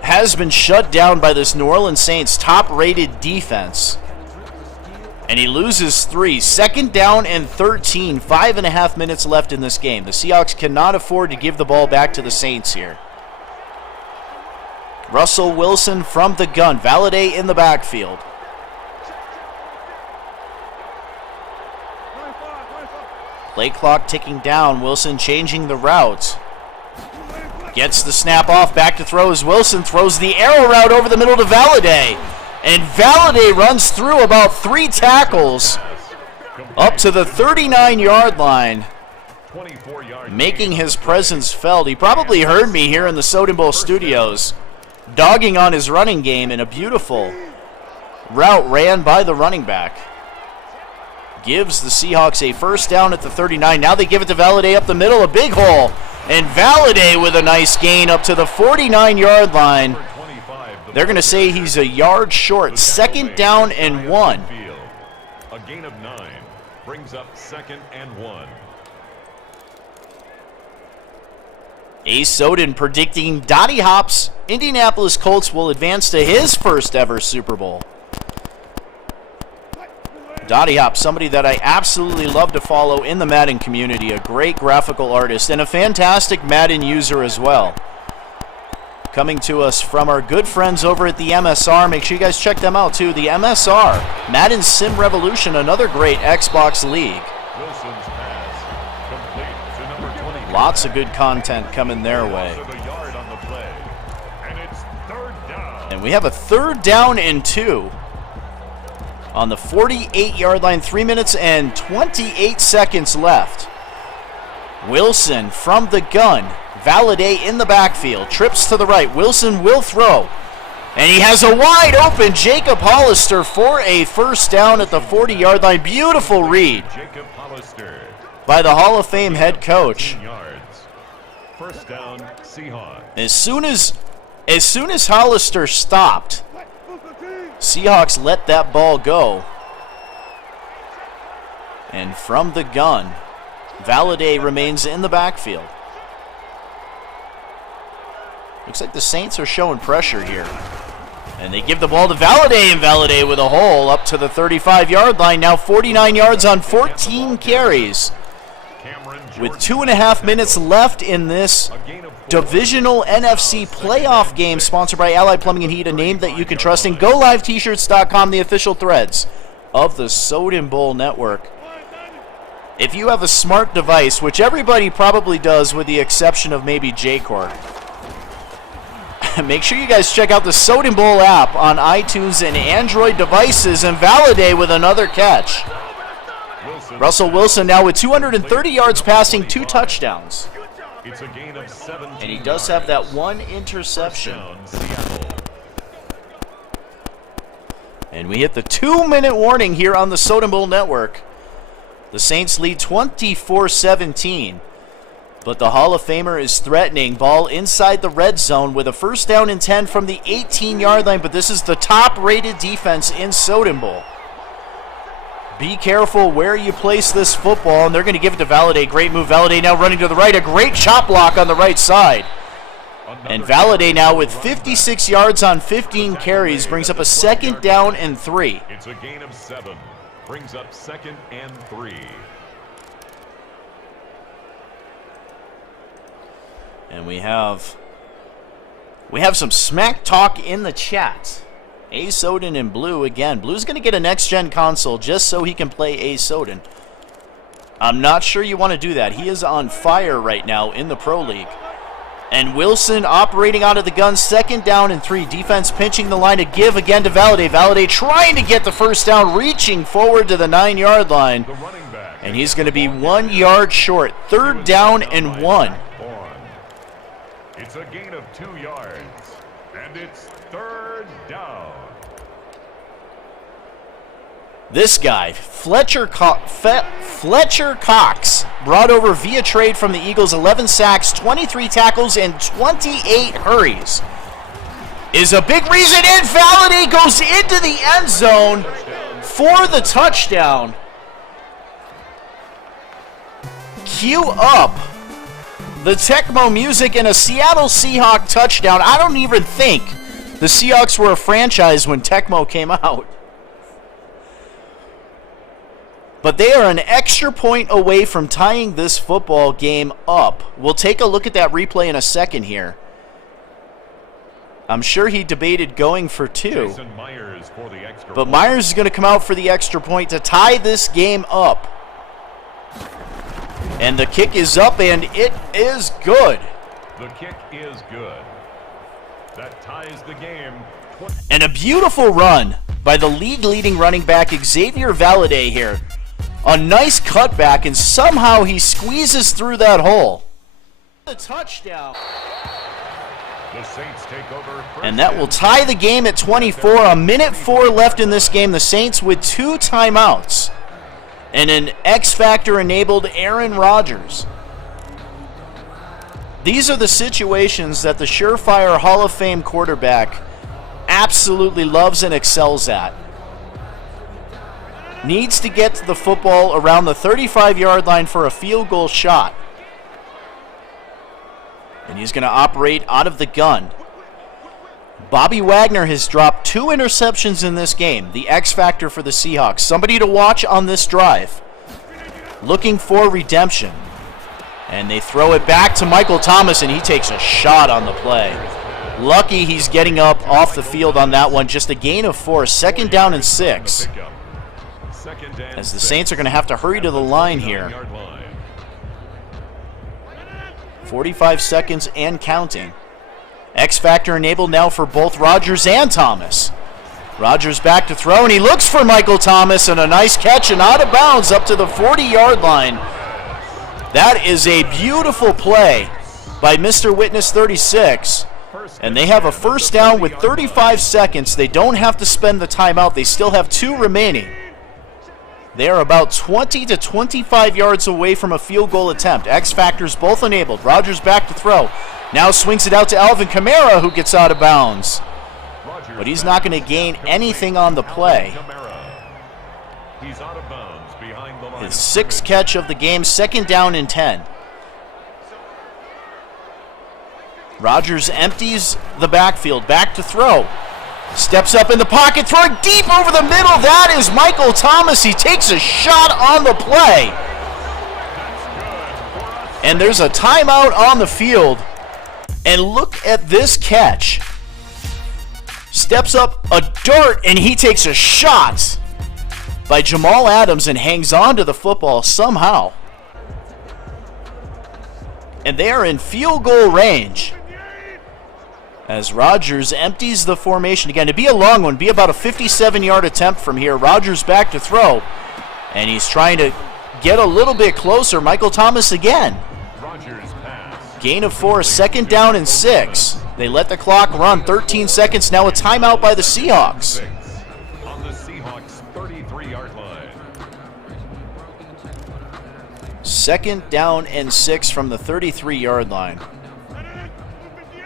Has been shut down by this New Orleans Saints top-rated defense. And he loses 3. 2nd down and 13. 5.5 minutes left in this game. The Seahawks cannot afford to give the ball back to the Saints here. Russell Wilson from the gun. Valladay in the backfield. Play clock ticking down. Wilson changing the route. Gets the snap off. Back to throw as Wilson throws the arrow route over the middle to Valladay. And Valladay runs through about 3 tackles up to the 39-yard line 24-yard making his presence felt. He probably heard me here in the Soden Bowl studios, dogging on his running game, and a beautiful route ran by the running back. Gives the Seahawks a first down at the 39. Now they give it to Valladay up the middle, a big hole. And Valladay with a nice gain up to the 49-yard line. They're going to say he's a yard short. Second down and 1. A gain of 9 brings up 2nd and 1. Ace Soden predicting Dottie Hop's Indianapolis Colts will advance to his first ever Super Bowl. Dottie Hop, somebody that I absolutely love to follow in the Madden community, a great graphical artist and a fantastic Madden user as well. Coming to us from our good friends over at the MSR. Make sure you guys check them out too. The MSR, Madden Sim Revolution, another great Xbox league. Wilson's pass complete to number 20. Lots of good content coming their way. Also the yard on the play. And it's 3rd down. And we have a 3rd down and 2 on the 48-yard line. 3 minutes and 28 seconds left. Wilson from the gun. Valladay in the backfield. Trips to the right. Wilson will throw. And he has a wide open Jacob Hollister for a first down at the 40-yard line. Beautiful read Jacob Hollister. by the Hall of Fame head coach. 15 yards. First down, Seahawks. As soon as Hollister stopped, Seahawks let that ball go. And from the gun, Valladay remains in the backfield. Looks like the Saints are showing pressure here. And they give the ball to Valladay, and Valladay with a hole up to the 35-yard line. Now 49 yards on 14 carries. With 2.5 minutes left in this divisional NFC playoff game sponsored by Allied Plumbing and Heat, a name that you can trust, and GoLiveT-shirts.com, the official threads of the Soden Bowl Network. If you have a smart device, which everybody probably does with the exception of maybe J-Core, make sure you guys check out the Soden Bowl app on iTunes and Android devices, and Valladay with another catch. Russell Wilson now with 230 yards passing, 2 touchdowns. It's a gain of 17 And he does have that 1 interception. And we hit the 2-minute warning here on the Soden Bowl Network. The Saints lead 24-17. But the Hall of Famer is threatening. Ball inside the red zone with a first down and 10 from the 18-yard line. But this is the top-rated defense in Soden Bowl. Be careful where you place this football, and they're going to give it to Valladay. Great move. Valladay now running to the right. A great chop block on the right side. And Valladay now with 56 yards on 15 carries brings up a 2nd down and 3. It's a gain of 7. Brings up 2nd and 3. And we have some smack talk in the chat. A Soden in blue again. Blue's going to get a next-gen console just so he can play A Soden. I'm not sure you want to do that. He is on fire right now in the Pro League. And Wilson operating out of the gun, 2nd down and 3. Defense pinching the line to give again to Valladay. Valladay trying to get the first down, reaching forward to the 9-yard line. And he's going to be 1 yard short. 3rd down and 1. It's a gain of 2 yards. And it's 3rd down. This guy, Fletcher Cox, brought over via trade from the Eagles, 11 sacks, 23 tackles, and 28 hurries, is a big reason, and Valladay goes into the end zone for the touchdown. Cue up the Tecmo music and a Seattle Seahawks touchdown. I don't even think the Seahawks were a franchise when Tecmo came out. But they are an extra point away from tying this football game up. We'll take a look at that replay in a second here. I'm sure he debated going for 2. But Myers is going to come out for the extra point to tie this game up. And the kick is up, and it is good. The kick is good. That ties the game. And a beautiful run by the league-leading running back Xavier Valladay here. A nice cutback, and somehow he squeezes through that hole. A touchdown. The Saints take over first And that will tie the game at 24. A minute 4 left in this game. The Saints with 2 timeouts. And an X-Factor enabled Aaron Rodgers. These are the situations that the surefire Hall of Fame quarterback absolutely loves and excels at. Needs to get to the football around the 35-yard line for a field goal shot. And he's going to operate out of the gun. Bobby Wagner has dropped 2 interceptions in this game. The X factor for the Seahawks. Somebody to watch on this drive. Looking for redemption. And they throw it back to Michael Thomas, and he takes a shot on the play. Lucky he's getting up off the field on that one. Just a gain of 4. 2nd down and 6. As the Saints are going to have to hurry to the line here. 45 seconds and counting. X-Factor enabled now for both Rodgers and Thomas. Rodgers back to throw, and he looks for Michael Thomas, and a nice catch and out of bounds up to the 40-yard line. That is a beautiful play by Mr. Witness 36. And they have a first down with 35 seconds. They don't have to spend the timeout. They still have 2 remaining. They are about 20 to 25 yards away from a field goal attempt. X-Factors both enabled. Rodgers back to throw. Now swings it out to Alvin Kamara, who gets out of bounds. But he's not going to gain anything on the play. His 6th catch of the game, 2nd down and 10. Rodgers empties the backfield, back to throw. Steps up in the pocket, throwing deep over the middle. That is Michael Thomas. He takes a shot on the play. And there's a timeout on the field. And look at this catch. Steps up a dart, and he takes a shot by Jamal Adams and hangs on to the football somehow. And they are in field goal range. As Rodgers empties the formation again. To be a long one, be about a 57-yard attempt from here. Rodgers back to throw. And he's trying to get a little bit closer. Michael Thomas again. Gain of 4, 2nd down and 6. They let the clock run. 13 seconds. Now a timeout by the Seahawks. On the Seahawks 33-yard line. 2nd down and 6 from the 33-yard line.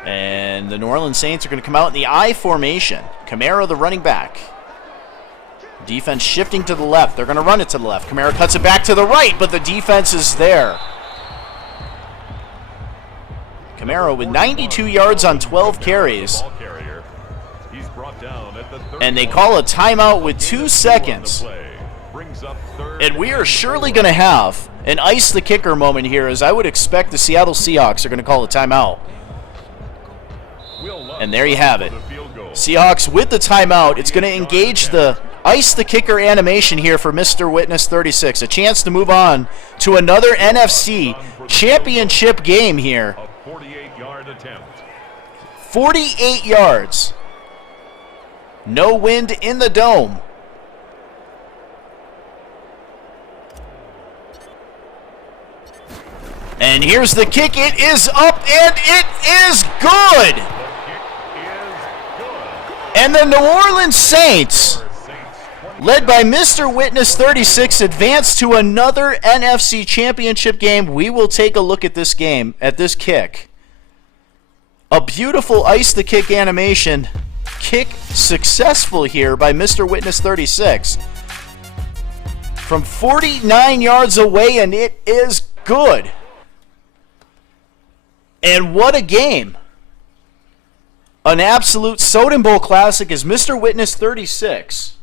And the New Orleans Saints are going to come out in the I formation. Kamara, the running back. Defense shifting to the left. They're going to run it to the left. Kamara cuts it back to the right, but the defense is there. Kamara with 92 yards on 12 carries. And they call a timeout with 2 seconds. And we are surely going to have an ice the kicker moment here, as I would expect the Seattle Seahawks are going to call a timeout. And there you have it. Seahawks with the timeout. It's going to engage the ice the kicker animation here for Mr. Witness 36. A chance to move on to another NFC championship game here. 48 yards. No wind in the dome. And here's the kick. It is up, and it is good. And the New Orleans Saints, led by Mr. Witness 36, advance to another NFC championship game. We will take a look at this game, at this kick. A beautiful ice the kick animation. Kick successful here by Mr. Witness 36. From 49 yards away, and it is good. And what a game. An absolute Soden Bowl classic is Mr. Witness 36.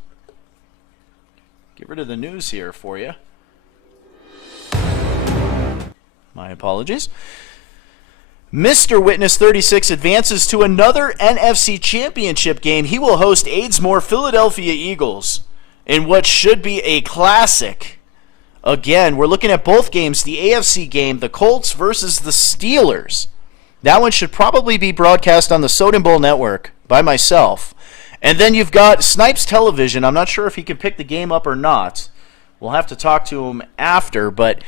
Get rid of the news here for you. My apologies. Mr. Witness 36 advances to another NFC championship game. He will host Aidsmore Philadelphia Eagles in what should be a classic. Again, we're looking at both games. The AFC game, the Colts versus the Steelers. That one should probably be broadcast on the Soden Bowl Network by myself. And then you've got Snipes Television. I'm not sure if he can pick the game up or not. We'll have to talk to him after, but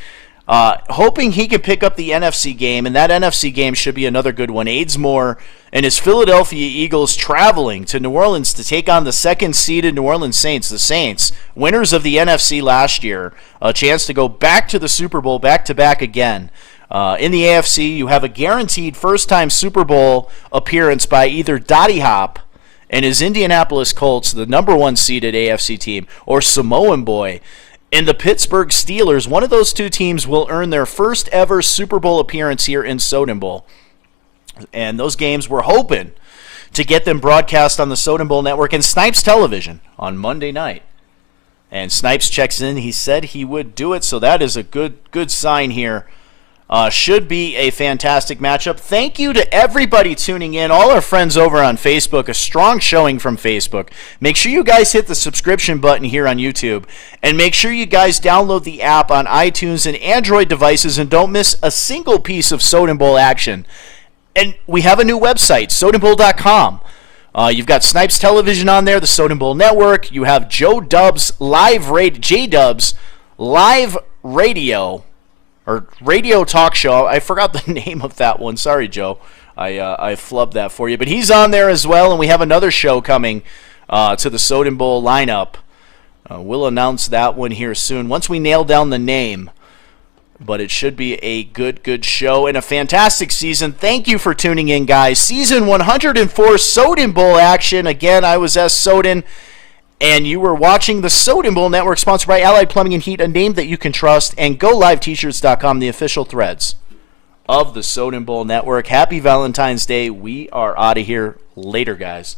hoping he can pick up the NFC game, and that NFC game should be another good one. Aidsmore and his Philadelphia Eagles traveling to New Orleans to take on the second-seeded New Orleans Saints, the Saints, winners of the NFC last year, a chance to go back to the Super Bowl, back-to-back again. In the AFC, you have a guaranteed first-time Super Bowl appearance by either Dottie Hop and his Indianapolis Colts, the number one seeded AFC team, or Samoan Boy and the Pittsburgh Steelers. One of those two teams will earn their first ever Super Bowl appearance here in Soden Bowl. And those games, we're hoping to get them broadcast on the Soden Bowl Network and Snipes Television on Monday night. And Snipes checks in. He said he would do it, so that is a good sign here. Should be a fantastic matchup. Thank you to everybody tuning in, all our friends over on Facebook, a strong showing from Facebook. Make sure you guys hit the subscription button here on YouTube, and make sure you guys download the app on iTunes and Android devices, and don't miss a single piece of Soden Bowl action. And we have a new website, sodenbowl.com. You've got Snipes Television on there, the Soden Bowl Network. You have J-Dubs live radio, or radio talk show. I forgot the name of that one. Sorry, Joe. I flubbed that for you. But he's on there as well, and we have another show coming to the Soden Bowl lineup. We'll announce that one here soon once we nail down the name. But it should be a good show and a fantastic season. Thank you for tuning in, guys. Season 104 Soden Bowl action. Again, I was S. Soden, and you were watching the Soden Bowl Network, sponsored by Allied Plumbing and Heat, a name that you can trust, and GoLiveT-shirts.com, the official threads of the Soden Bowl Network. Happy Valentine's Day. We are out of here. Later, guys.